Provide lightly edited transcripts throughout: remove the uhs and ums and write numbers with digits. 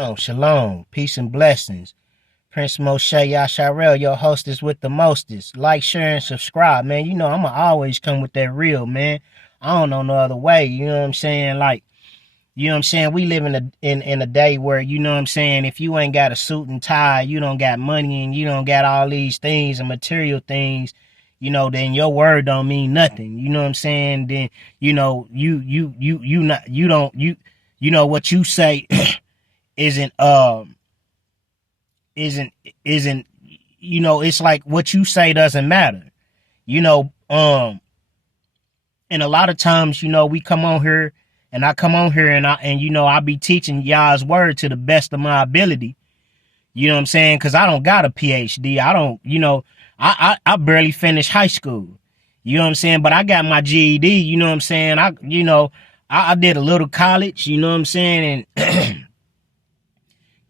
Oh, shalom, peace and blessings. Prince Moshe Yasharel, your hostess with the mostest. Like, share, and subscribe, man. You know I'ma always come with that real, man. I don't know no other way. You know what I'm saying? Like, you know what I'm saying? We live in a day where, you know what I'm saying, if you ain't got a suit and tie, you don't got money, and you don't got all these things and material things, you know, then your word don't mean nothing. You know what I'm saying? Then, you know, you not you don't you know what you say isn't isn't isn't you know, it's like what you say doesn't matter. You know, and a lot of times, you know, we come on here and I come on here and you know, I be teaching y'all's word to the best of my ability. You know what I'm saying? Cause I don't got a PhD. I don't, you know, I barely finished high school. You know what I'm saying? But I got my GED, you know what I'm saying? I did a little college, you know what I'm saying? And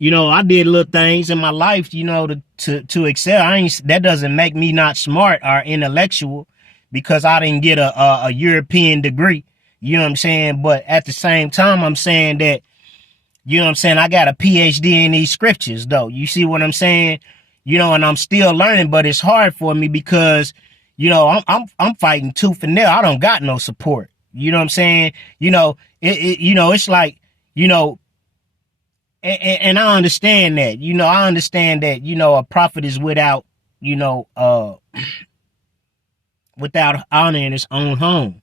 you know, I did little things in my life, you know, to excel. That doesn't make me not smart or intellectual because I didn't get a European degree. You know what I'm saying? But at the same time, I'm saying that, you know what I'm saying, I got a PhD in these scriptures, though. You see what I'm saying? You know, and I'm still learning, but it's hard for me because, you know, I'm fighting tooth and nail. I don't got no support. You know what I'm saying? You know, you know, it's like, you know, and I understand that, you know, you know, a prophet is without, you know, without honor in his own home,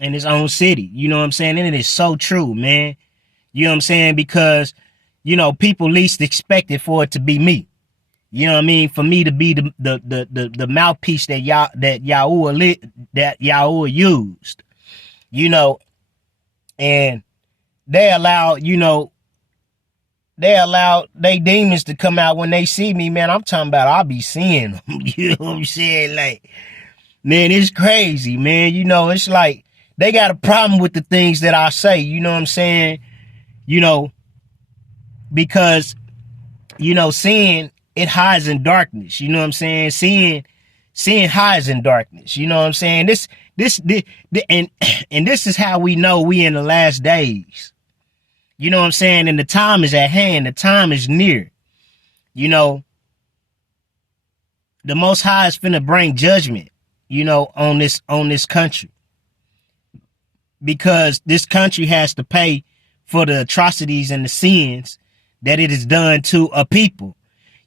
in his own city. You know what I'm saying? And it is so true, man. You know what I'm saying? Because, you know, people least expect it for it to be me. You know what I mean? For me to be the mouthpiece that Yahuwah used, you know, and they allow, you know, they allow they demons to come out when they see me, man. I'm talking about I'll be seeing them. You know what I'm saying? Like, man, it's crazy, man. You know, it's like they got a problem with the things that I say. You know what I'm saying? You know, because, you know, seeing it hides in darkness. You know what I'm saying? Seeing hides in darkness. You know what I'm saying? And this is how we know we in the last days. You know what I'm saying? And the time is at hand. The time is near. You know, the Most High is finna bring judgment, you know, on this country. Because this country has to pay for the atrocities and the sins that it has done to a people.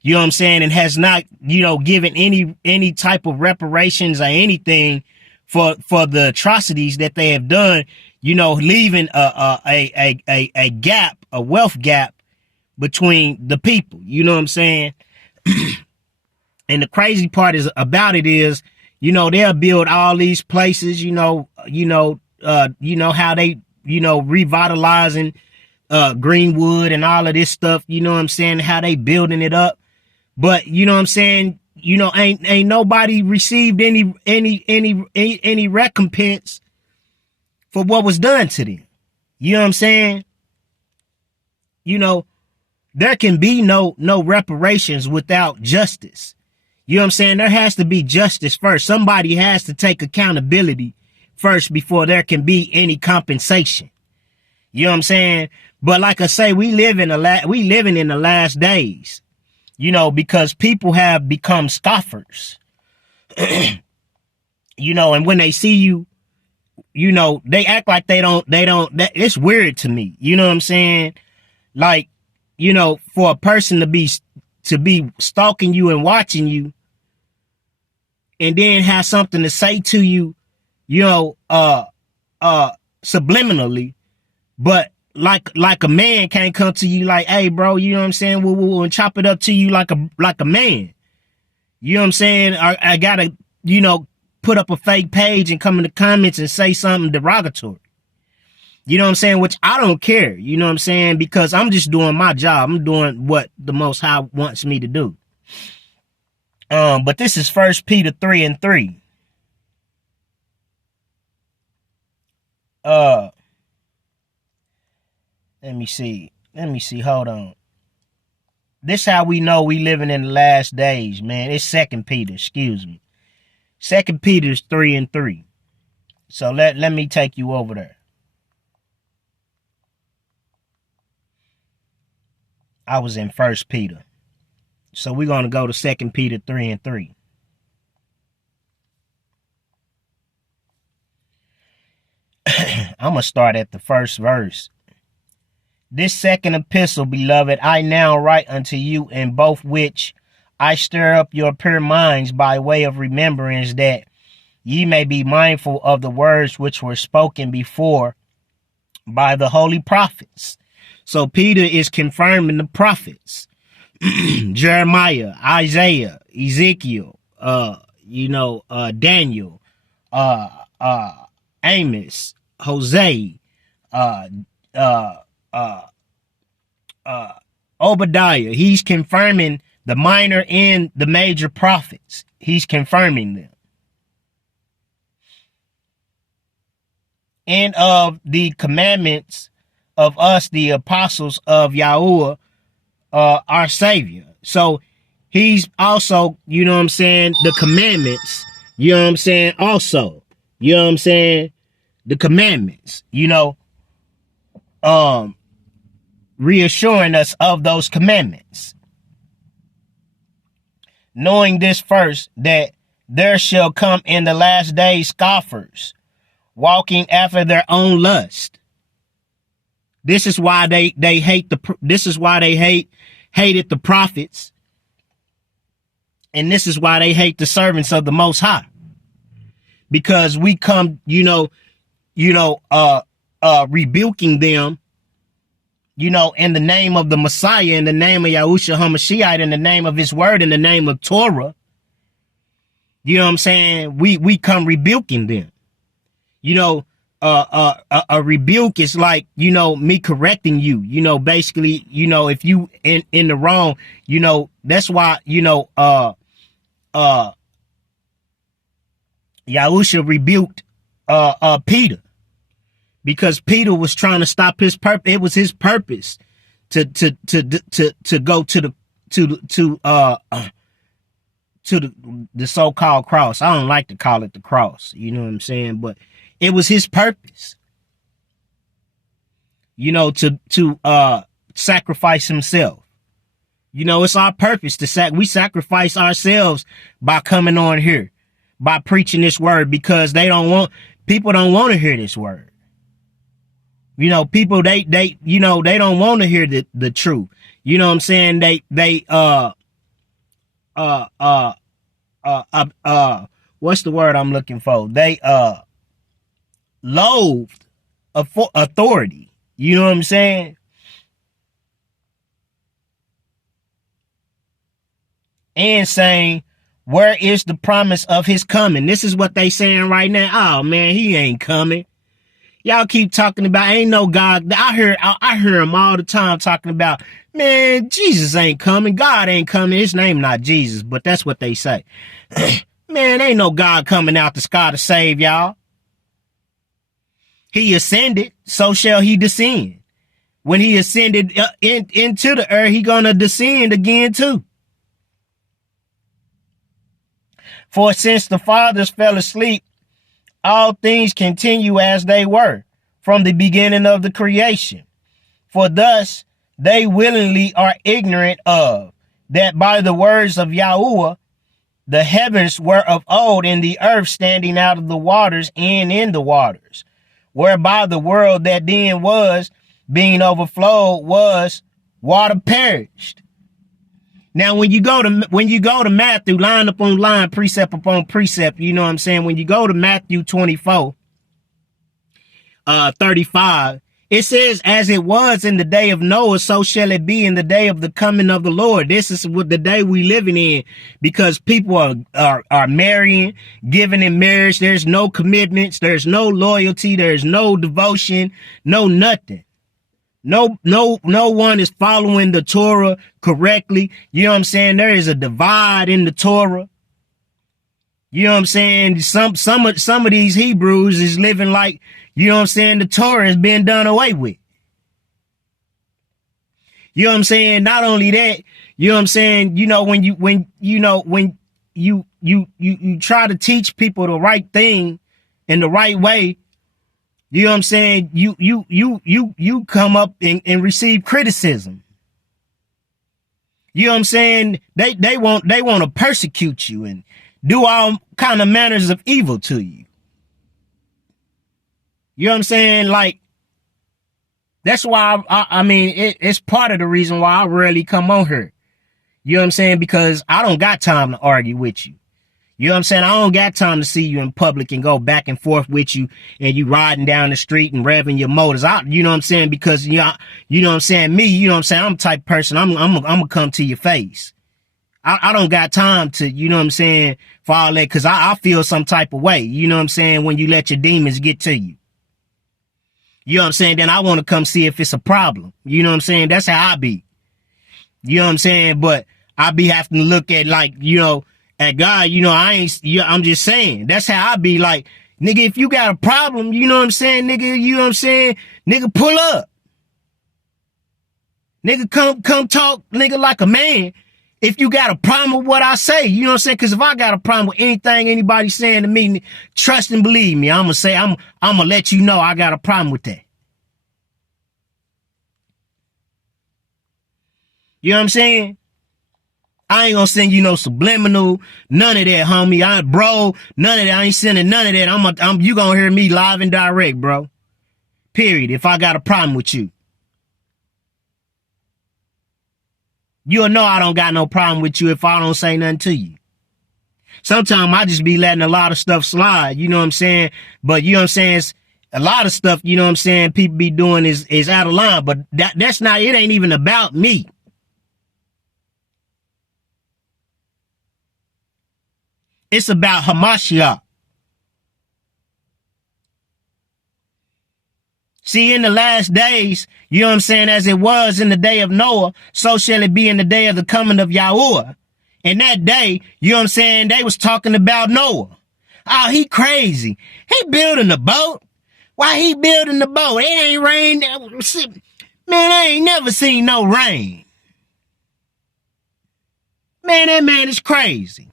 You know what I'm saying? And has not, you know, given any type of reparations or anything for the atrocities that they have done, you know, leaving a gap, a wealth gap between the people. You know what I'm saying? And the crazy part is about it is, you know, they'll build all these places, you know how they, you know, revitalizing Greenwood and all of this stuff, you know what I'm saying, how they building it up. But you know what I'm saying, you know, ain't nobody received any recompense for what was done to them. You know what I'm saying? You know, there can be no reparations without justice. You know what I'm saying? There has to be justice first. Somebody has to take accountability first before there can be any compensation. You know what I'm saying? But like I say, we living in the last days. You know, because people have become scoffers. You know, and when they see you, you know, they act like they don't, it's weird to me. You know what I'm saying? Like, you know, for a person to be stalking you and watching you and then have something to say to you, you know, subliminally, but like a man can't come to you like, hey bro, you know what I'm saying? We'll and chop it up to you like a man. You know what I'm saying? I gotta, you know, put up a fake page and come in the comments and say something derogatory. You know what I'm saying? Which I don't care. You know what I'm saying? Because I'm just doing my job. I'm doing what the Most High wants me to do. But this is 1 Peter 3:3. Let me see. Hold on. This how we know we living in the last days, man. It's 2 Peter, excuse me. 2 Peter's 3:3. So let me take you over there. I was in First Peter. So we're going to go to 2 Peter 3:3. I'm going to start at the first verse. This second epistle, beloved, I now write unto you, in both which I stir up your pure minds by way of remembrance, that ye may be mindful of the words which were spoken before by the holy prophets. So Peter is confirming the prophets. Jeremiah, Isaiah, Ezekiel, Daniel, Amos, Hosea, Obadiah. He's confirming the minor and the major prophets. He's confirming them. And of the commandments of us, the apostles of Yahuwah, our Savior. So he's also, the commandments, also, the commandments, reassuring us of those commandments. Knowing this first, that there shall come in the last days scoffers, walking after their own lust. This is why they hated the prophets. And this is why they hate the servants of the Most High. Because we come, rebuking them, in the name of the Messiah, in the name of Yahushua HaMashiach, in the name of his word, in the name of Torah. You know what I'm saying? We come rebuking them. A rebuke is like, me correcting you, basically, if you in the wrong, that's why, Yahushua rebuked, Peter, because Peter was trying to stop his purpose. It was his purpose to go to the so-called cross. I don't like to call it the cross. You know what I'm saying? But it was his purpose, to sacrifice himself. It's our purpose to we sacrifice ourselves by coming on here, by preaching this word, because people don't want to hear this word. People, they don't want to hear the truth. You know what I'm saying? What's the word I'm looking for? They, loathed authority. You know what I'm saying? And saying, where is the promise of his coming? This is what they saying right now. Oh man, he ain't coming. Y'all keep talking about ain't no God. I hear him all the time talking about, man, Jesus ain't coming. God ain't coming. His name not Jesus, but that's what they say. Man, ain't no God coming out the sky to save y'all. He ascended, so shall he descend. When he ascended into the earth, he gonna descend again too. For since the fathers fell asleep, all things continue as they were from the beginning of the creation. For thus they willingly are ignorant of that by the words of Yahuwah, the heavens were of old, and the earth standing out of the waters and in the waters, whereby the world that then was, being overflowed, was water perished. Now, when you go to Matthew, line upon line, precept upon precept, you know what I'm saying? When you go to Matthew 24, 35, it says, as it was in the day of Noah, so shall it be in the day of the coming of the Lord. This is what the day we living in, because people are marrying, giving in marriage. There's no commitments. There's no loyalty. There's no devotion, no nothing. No one is following the Torah correctly. You know what I'm saying? There is a divide in the Torah. You know what I'm saying? Some of these Hebrews is living like, you know what I'm saying, the Torah has been done away with. You know what I'm saying? Not only that, you know what I'm saying, when you try to teach people the right thing in the right way, you know what I'm saying? You come up and receive criticism. You know what I'm saying? They want to persecute you and do all kind of manners of evil to you. You know what I'm saying? Like, that's why I mean, it's part of the reason why I rarely come on here. You know what I'm saying? Because I don't got time to argue with you. You know what I'm saying? I don't got time to see you in public and go back and forth with you and you riding down the street and revving your motors out. You know what I'm saying? Because, you know what I'm saying? Me, you know what I'm saying? I'm the type of person, I'm gonna come to your face. I don't got time to, you know what I'm saying, for all that, cause I feel some type of way. You know what I'm saying? When you let your demons get to you. You know what I'm saying? Then I want to come see if it's a problem. You know what I'm saying? That's how I be. You know what I'm saying? But I be having to look at, like, you know, at God, you know, I'm just saying. That's how I be. Like, nigga, if you got a problem, you know what I'm saying, nigga, you know what I'm saying? Nigga, pull up. Nigga, come talk, nigga, like a man. If you got a problem with what I say, you know what I'm saying? Because if I got a problem with anything anybody saying to me, trust and believe me, I'm going to let you know I got a problem with that. You know what I'm saying? I ain't gonna send you no subliminal, none of that, homie. None of that. I ain't sending none of that. You gonna hear me live and direct, bro. Period. If I got a problem with you. You'll know I don't got no problem with you if I don't say nothing to you. Sometimes I just be letting a lot of stuff slide, you know what I'm saying? But you know what I'm saying? It's a lot of stuff, you know what I'm saying, people be doing is out of line, but that's not, it ain't even about me. It's about Hamashiach. See, in the last days, you know what I'm saying, as it was in the day of Noah, so shall it be in the day of the coming of Yahuwah. In that day, you know what I'm saying, they was talking about Noah. Oh, he crazy. He building a boat. Why he building the boat? It ain't rain. Man, I ain't never seen no rain. Man, that man is crazy.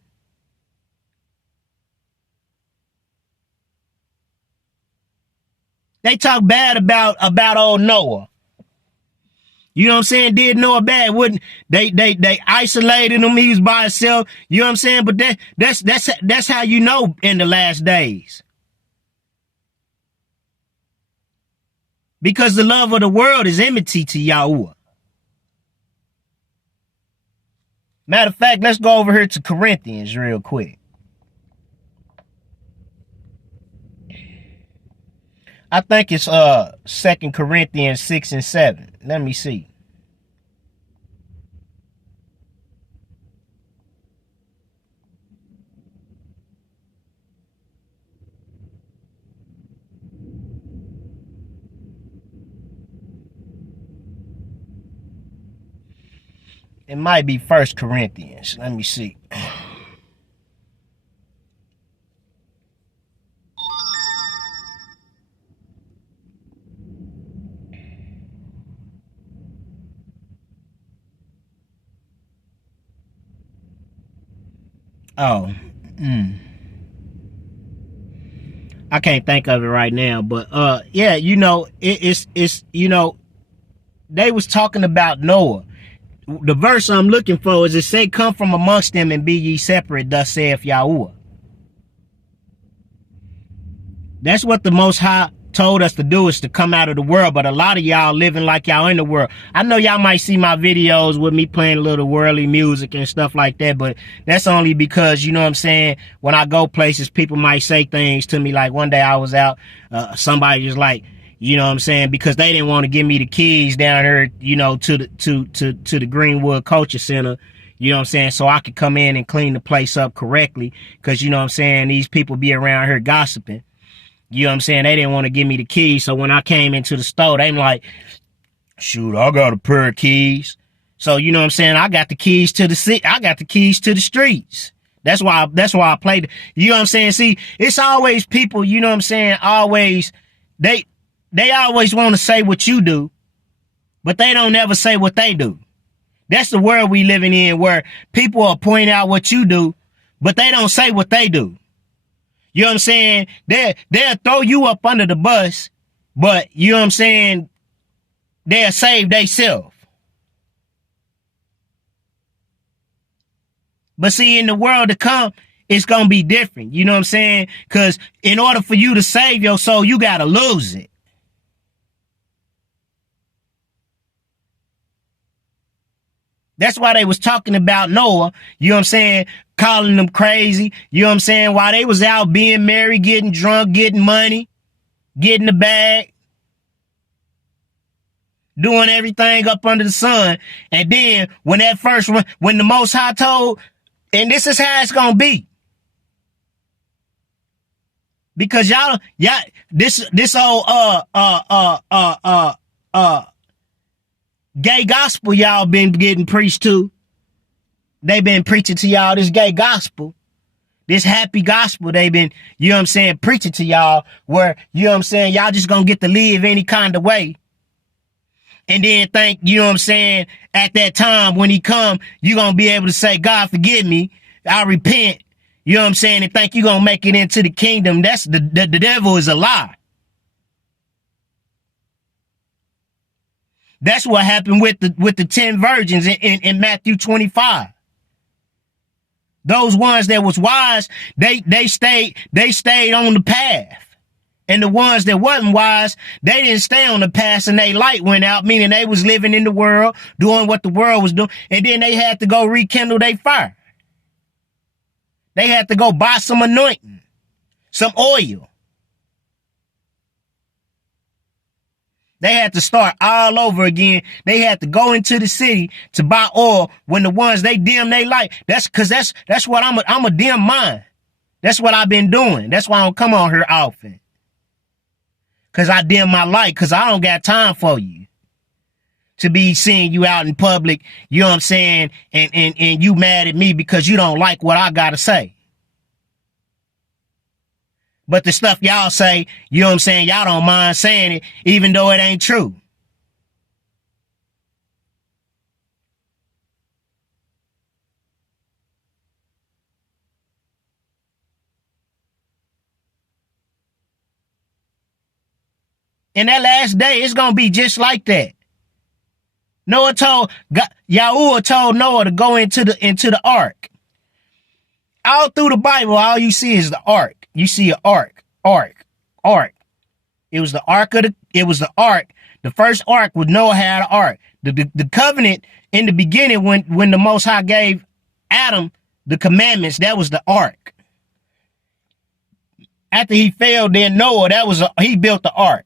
They talk bad about old Noah. You know what I'm saying? Did Noah bad? Wouldn't they isolated him, he was by himself. You know what I'm saying? But that's how you know in the last days. Because the love of the world is enmity to Yahuwah. Matter of fact, let's go over here to Corinthians real quick. I think it's 2 Corinthians 6 and 7. Let me see. It might be 1 Corinthians. Let me see. Oh, I can't think of it right now, but yeah, you know, it's you know, they was talking about Noah. The verse I'm looking for is it say, "Come from amongst them and be ye separate, thus saith Yahuwah." That's what the Most High told us to do, is to come out of the world. But a lot of y'all living like y'all in the world. I know y'all might see my videos with me playing a little worldly music and stuff like that, but that's only because, you know what I'm saying, when I go places, people might say things to me. Like one day I was out, somebody was like, you know what I'm saying, because they didn't want to give me the keys down here, you know, to the Greenwood Culture Center. You know what I'm saying? So I could come in and clean the place up correctly. Cause you know what I'm saying, these people be around here gossiping. You know what I'm saying? They didn't want to give me the keys. So when I came into the store, they like, shoot, I got a pair of keys. So, you know what I'm saying? I got the keys to the city. I got the keys to the streets. That's why I played. You know what I'm saying? See, it's always people, you know what I'm saying? Always, they always want to say what you do, but they don't ever say what they do. That's the world we living in, where people will point out what you do, but they don't say what they do. You know what I'm saying? They'll throw you up under the bus, but you know what I'm saying, they'll save theyself. But see, in the world to come, it's going to be different. You know what I'm saying? Because in order for you to save your soul, you got to lose it. That's why they was talking about Noah, you know what I'm saying, calling them crazy, you know what I'm saying, while they was out being merry, getting drunk, getting money, getting the bag, doing everything up under the sun. And then when the Most High told, and this is how it's going to be. Because this old, gay gospel y'all been getting preached to. They been preaching to y'all this gay gospel. This happy gospel they been, you know what I'm saying, preaching to y'all where, you know what I'm saying, y'all just gonna get to live any kind of way. And then think, you know what I'm saying, at that time when he come, you gonna be able to say, God, forgive me. I repent. You know what I'm saying? And think you gonna make it into the kingdom. That's the devil is a lie. That's what happened with the 10 virgins in Matthew 25. Those ones that was wise, they stayed on the path. And the ones that wasn't wise, they didn't stay on the path and their light went out, meaning they was living in the world, doing what the world was doing. And then they had to go rekindle their fire. They had to go buy some anointing, some oil. They had to start all over again. They had to go into the city to buy oil when the ones they dim they light. That's what I'm a dim mine. That's what I've been doing. That's why I don't come on here often. Cause I dim my light, cause I don't got time for you to be seeing you out in public, you know what I'm saying, and you mad at me because you don't like what I gotta say. But the stuff y'all say, you know what I'm saying, y'all don't mind saying it, even though it ain't true. In that last day, it's going to be just like that. Yahuwah told Noah to go into the ark. All through the Bible, all you see is the ark. You see an ark. It was the ark. The first ark was Noah had an ark. The covenant in the beginning when the Most High gave Adam the commandments, that was the ark. After he failed, then Noah, he built the ark.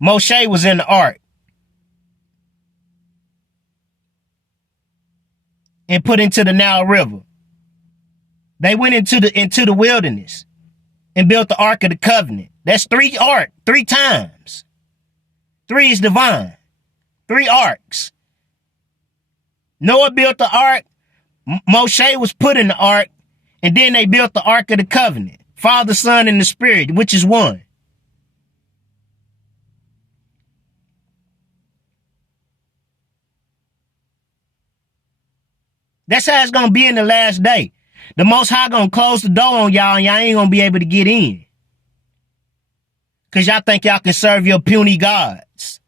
Moshe was in the ark and put into the Nile River. They went into the wilderness and built the Ark of the Covenant. That's 3 ark, 3 times. 3 is divine. 3 arks. Noah built the ark. Moshe was put in the ark. And then they built the Ark of the Covenant. Father, Son, and the Spirit, which is one. That's how it's going to be in the last day. The Most High going to close the door on y'all and y'all ain't going to be able to get in. Because y'all think y'all can serve your puny gods.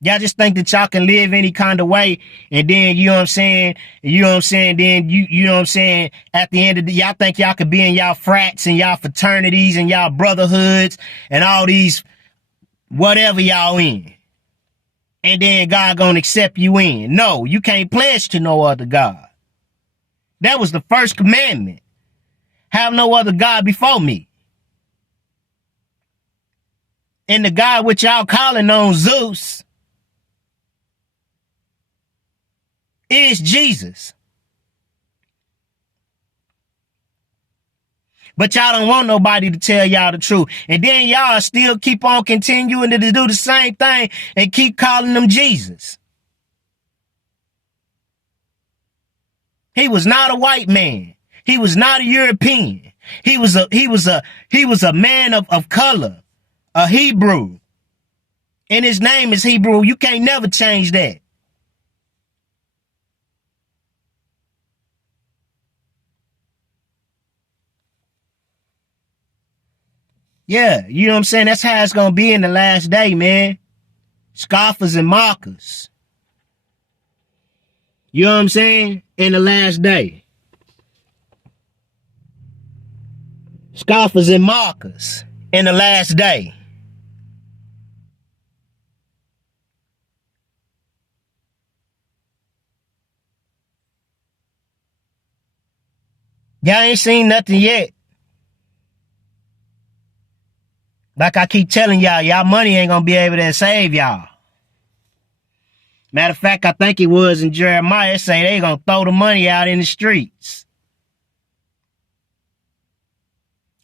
Y'all just think that y'all can live any kind of way. And then, you know what I'm saying? Then, you know what I'm saying? At the end of the day, y'all think y'all could be in y'all frats and y'all fraternities and y'all brotherhoods and all these whatever y'all in. And then God gonna accept you in. No, you can't pledge to no other God. That was the first commandment. Have no other God before me. And the God which y'all calling on Zeus is Jesus. But y'all don't want nobody to tell y'all the truth. And then y'all still keep on continuing to do the same thing and keep calling them Jesus. He was not a white man. He was not a European. He was a man of color, a Hebrew. And his name is Hebrew. You can't never change that. Yeah, you know what I'm saying? That's how it's going to be in the last day, man. Scoffers and mockers. You know what I'm saying? In the last day. Scoffers and mockers in the last day. Y'all ain't seen nothing yet. Like I keep telling y'all money ain't gonna be able to save y'all. Matter of fact, I think it was in Jeremiah, say they gonna throw the money out in the streets.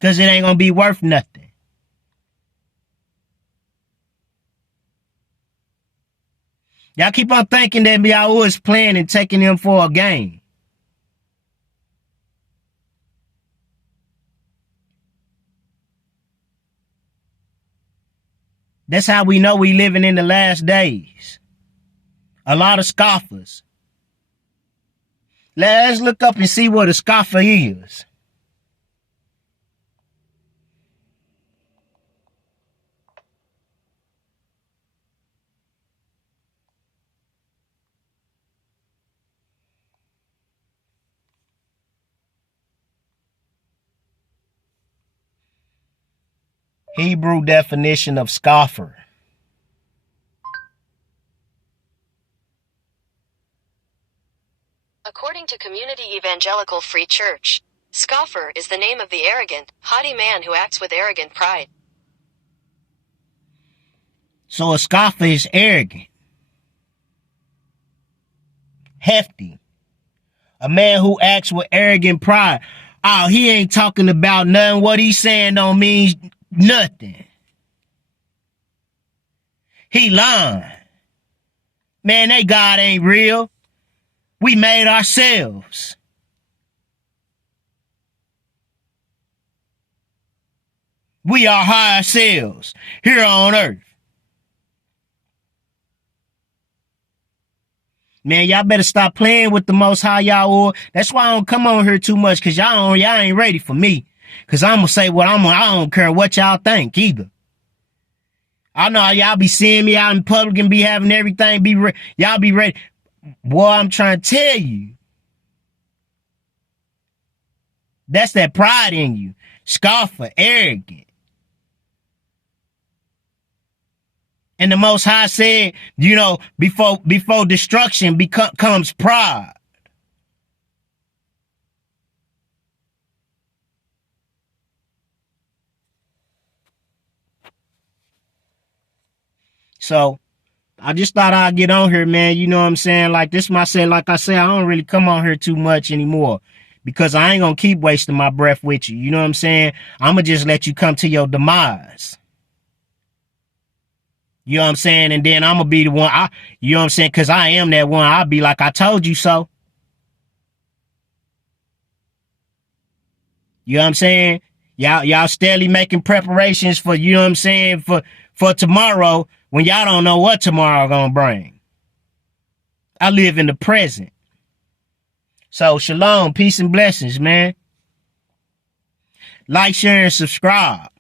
Cause it ain't gonna be worth nothing. Y'all keep on thinking that y'all was playing and taking them for a game. That's how we know we living in the last days. A lot of scoffers. Let's look up and see what a scoffer is. Hebrew definition of scoffer. According to Community Evangelical Free Church, scoffer is the name of the arrogant, haughty man who acts with arrogant pride. So a scoffer is arrogant, hefty, a man who acts with arrogant pride. Oh, he ain't talking about nothing. What he's saying don't mean nothing. He lying. Man, that God ain't real. We made ourselves. We are higher selves here on earth. Man, y'all better stop playing with the Most High, y'all. That's why I don't come on here too much, because y'all ain't ready for me. Because I'm going to say what I don't care what y'all think either. I know y'all be seeing me out in public and be having everything. Y'all be ready. Boy, I'm trying to tell you. That's that pride in you. Scoffer, arrogant. And the Most High said, before destruction comes pride. So I just thought I'd get on here, man. You know what I'm saying? Like like I said, I don't really come on here too much anymore because I ain't gonna keep wasting my breath with you. You know what I'm saying? I'm gonna just let you come to your demise. You know what I'm saying? And then I'm gonna be the one, you know what I'm saying? Because I am that one. I'll be like, I told you so. You know what I'm saying? Y'all steadily making preparations for, you know what I'm saying, for tomorrow when y'all don't know what tomorrow gonna bring. I live in the present. So shalom, peace and blessings, man. Like, share, and subscribe.